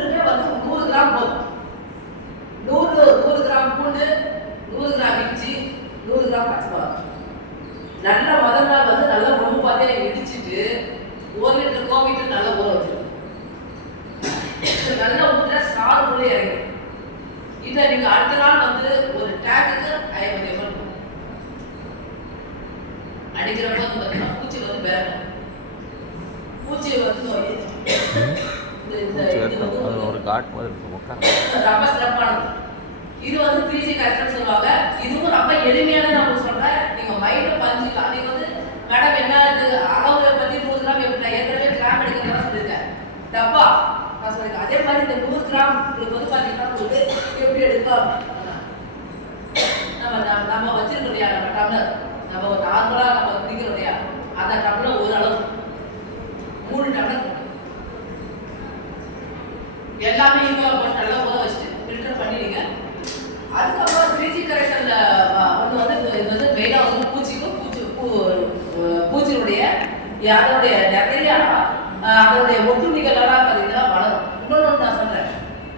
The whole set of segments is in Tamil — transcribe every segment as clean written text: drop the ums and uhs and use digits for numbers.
மூன்றுமே வந்து 100 கிராம் போதும். 100 கிராம் பூண்டு, 100 கிராம் இஞ்சி, 100 கிராம் பச்சை மிளகாய். நல்லா முதல் நாள் வந்து நல்லா ஒன்று பார்த்தே இடிச்சிட்டு 1 லிட்டர் கோவிட்டு நல்லா ஊற வச்சிருக்கோம். நல்லா ஊற்றுற சாறு கூட இறங்கும். இதை நீங்க அடுத்த நாள் வந்து ஒரு டேங்குக்கு 50 ml அடிக்கிறப்ப வந்து பார்த்தீங்கன்னா பூச்சி வந்து விரட்டும். பூச்சி வந்து ஒரு காட் மாதிரி ரொம்ப சிறப்பானது. இது வந்து 3G கரெக்ஷன் சொல்லுவாங்க. இதுவும் ரொம்ப எளிமையான நான் சொல்றேன். நீங்க மைண்ட பஞ்சிக்கலாம். நீங்க வந்து மேடம் என்ன இது அளவு பத்தி 100 கிராம் எப்படி ஏற்கனவே கிராம் எடுக்கிறதா சொல்லியிருக்கேன். டப்பா நான் சொல்லியிருக்கேன். அதே மாதிரி இந்த 100 கிராம் உங்களுக்கு வந்து பார்த்தீங்கன்னா உங்களுக்கு எப்படி எடுக்கலாம் நம்ம வச்சிருக்கோம் இல்லையா நம்ம டம்ளர் நம்ம ஒரு நார்மலா நம்ம குடிக்கிறோம் இல்லையா அந்த டம்ளர் ஒரு அளவு 3 டம்ளர் எல்லாமே ஈக்குவலா போட்டு நல்லா ஊற வச்சுட்டு ஃபில்டர் பண்ணிடுங்க. அதுக்கப்புறம் 3G கரெக்ஷன்ல ஒன்று வந்து இது வந்து மெயினாக வந்து பூச்சிக்கும் பூச்சியுடைய அதனுடைய நிறைய அதனுடைய ஒட்டுண்ணிகள்லாம் பார்த்தீங்கன்னா வளரும். இன்னொன்று நான் சொல்றேன்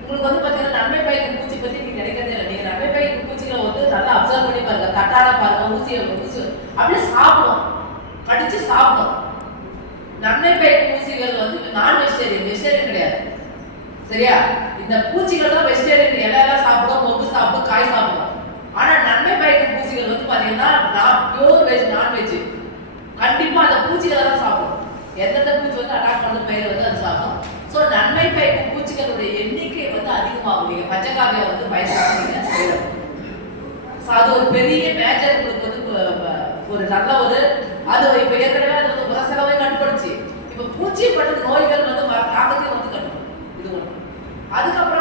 உங்களுக்கு வந்து பார்த்தீங்கன்னா நன்மை பயக்கும் பூச்சி பற்றி நீங்க நினைக்கிறதே இல்லை. நீங்க நன்மை பயக்கும் பூச்சிகளை வந்து நல்லா அப்சர்வ் பண்ணி பாருங்க. தட்டாட பாருங்க, ஊசி அப்படியே சாப்பிடும், கடிச்சு சாப்பிடும். நன்மை பயக்கும் பூச்சிகள் வந்து நான் வெஜிடேரியன் கிடையாது. சரியா? இந்த பூச்சிகள் தான் வெஜிடேரியன். எல்லாம் சாப்பிடும், மொக்கு சாப்பிடும், காய் சாப்பிடும். ஆனா நன்மை பயக்கும் பூச்சிகள் வந்து பாத்தீங்கன்னா பியூர் வெஜ் நான்வெஜ். கண்டிப்பா அந்த பூச்சிகளை தான் சாப்பிடும். எந்தெந்த பூச்சி வந்து அட்டாக் பண்ண பயிரை வந்து அது சாப்பிடும். ஸோ நன்மை பயக்கும் பூச்சிகளுடைய எண்ணிக்கை வந்து அதிகமாகும். நீங்க பச்சைக்காவியை வந்து பயன்படுத்துறீங்க. அது ஒரு பெரிய மேஜர் உங்களுக்கு வந்து ஒரு நல்ல ஒரு அது இப்ப ஏற்கனவே அது வந்து உரசலவை கட்டுப்படுச்சு. இப்ப பூச்சி பட்ட நோய்கள் வந்து தாக்கத்தையும் வந்து கட்டுப்படும். இது ஒன்று. அதுக்கப்புறம்